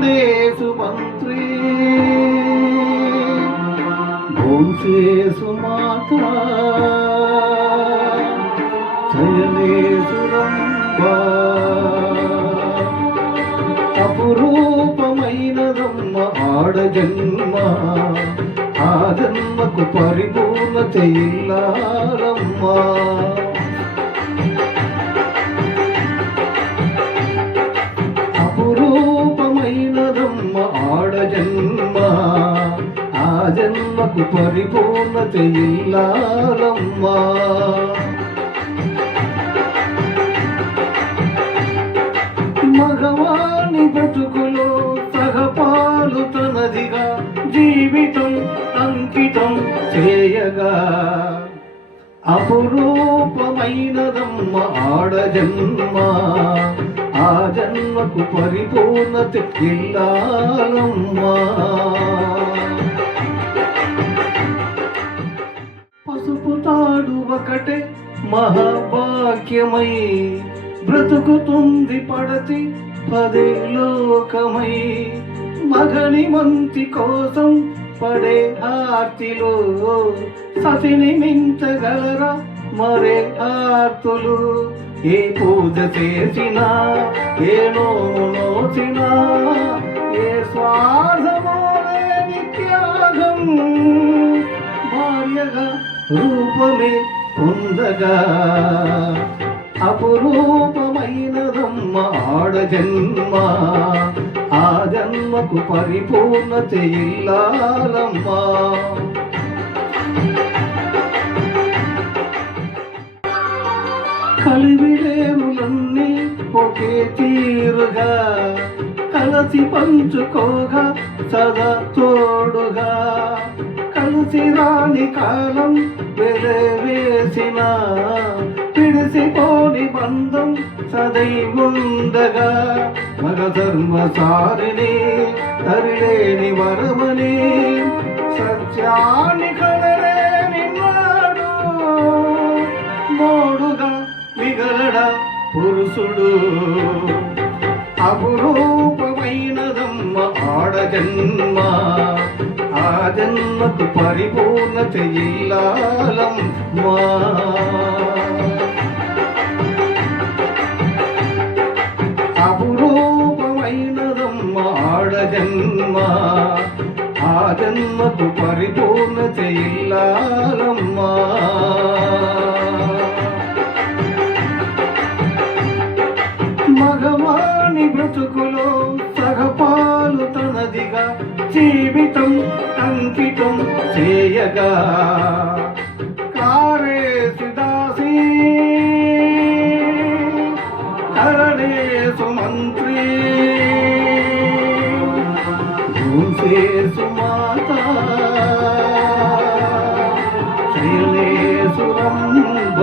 ధరణేసు మంత్రి భూసేసు మాత శయనేసు రంభ అపురూపమైనదమ్మ ఆడ జన్మ ఆ జన్మకు పరిపూర్ణత ఇల్లాలమ్మా అపురూపమైనదమ్మ ఆడ జన్మ ఆ జన్మకు పరిపూర్ణత ఇల్లాలమ్మా మగవాని బ్రతుకులో సగపాలు తనదిగా జీవితం అంకితం చేయగా అపురూపమైనదమ్మ ఆడ జన్మ ఆ జన్మకు పరిపూర్ణత ఇల్లాలమ్మా పసుపు తాడు ఒకటే మహాభాగ్యమై బ్రతుకుతుంది పడతి పదే లోకమై మగని మంతి కోసం పడే ఆర్తిలో సతిని మించగలరా మరే ఆర్తులు ఏ పూజ చేసినా ఏ నోము నోచినా ఏ స్వార్థమో లేని త్యాగం భార్యగా రూపమే పొందగా అపురూపమైనదమ్మ ఆడ జన్మ ఆ జన్మకు పరిపూర్ణత ఇల్లాలమ్మా కలివిలేములన్నీ ఒకే తీరుగా కలసి పంచుకోగా సదా తోడుగా కలిసి రాని కాలం వెరవేసిన పిడిసిపోని బంధం సదైవుండగా మగ ధర్మసారిని తరిలేని వరమని సత్యాన్ని కనలేని నాడు మోడుగా మిగలడ పురుషుడు అపురూపమైనదమ్మ ఆడ జన్మ ఆ జన్మకు పరిపూర్ణత ఇల్లాలమ్మా అపురూపమైనదమ్మ ఆడ జన్మ ఆ జన్మకు పరిపూర్ణత ఇల్లాలమ్మా మగవాని బ్రతుకులో సగపాలు తనదిగా జీవితం అంకితం చేయగా కారేసి దాసి ధరణేసు మంత్రి భూసేసు మాత శయనేసు రంభ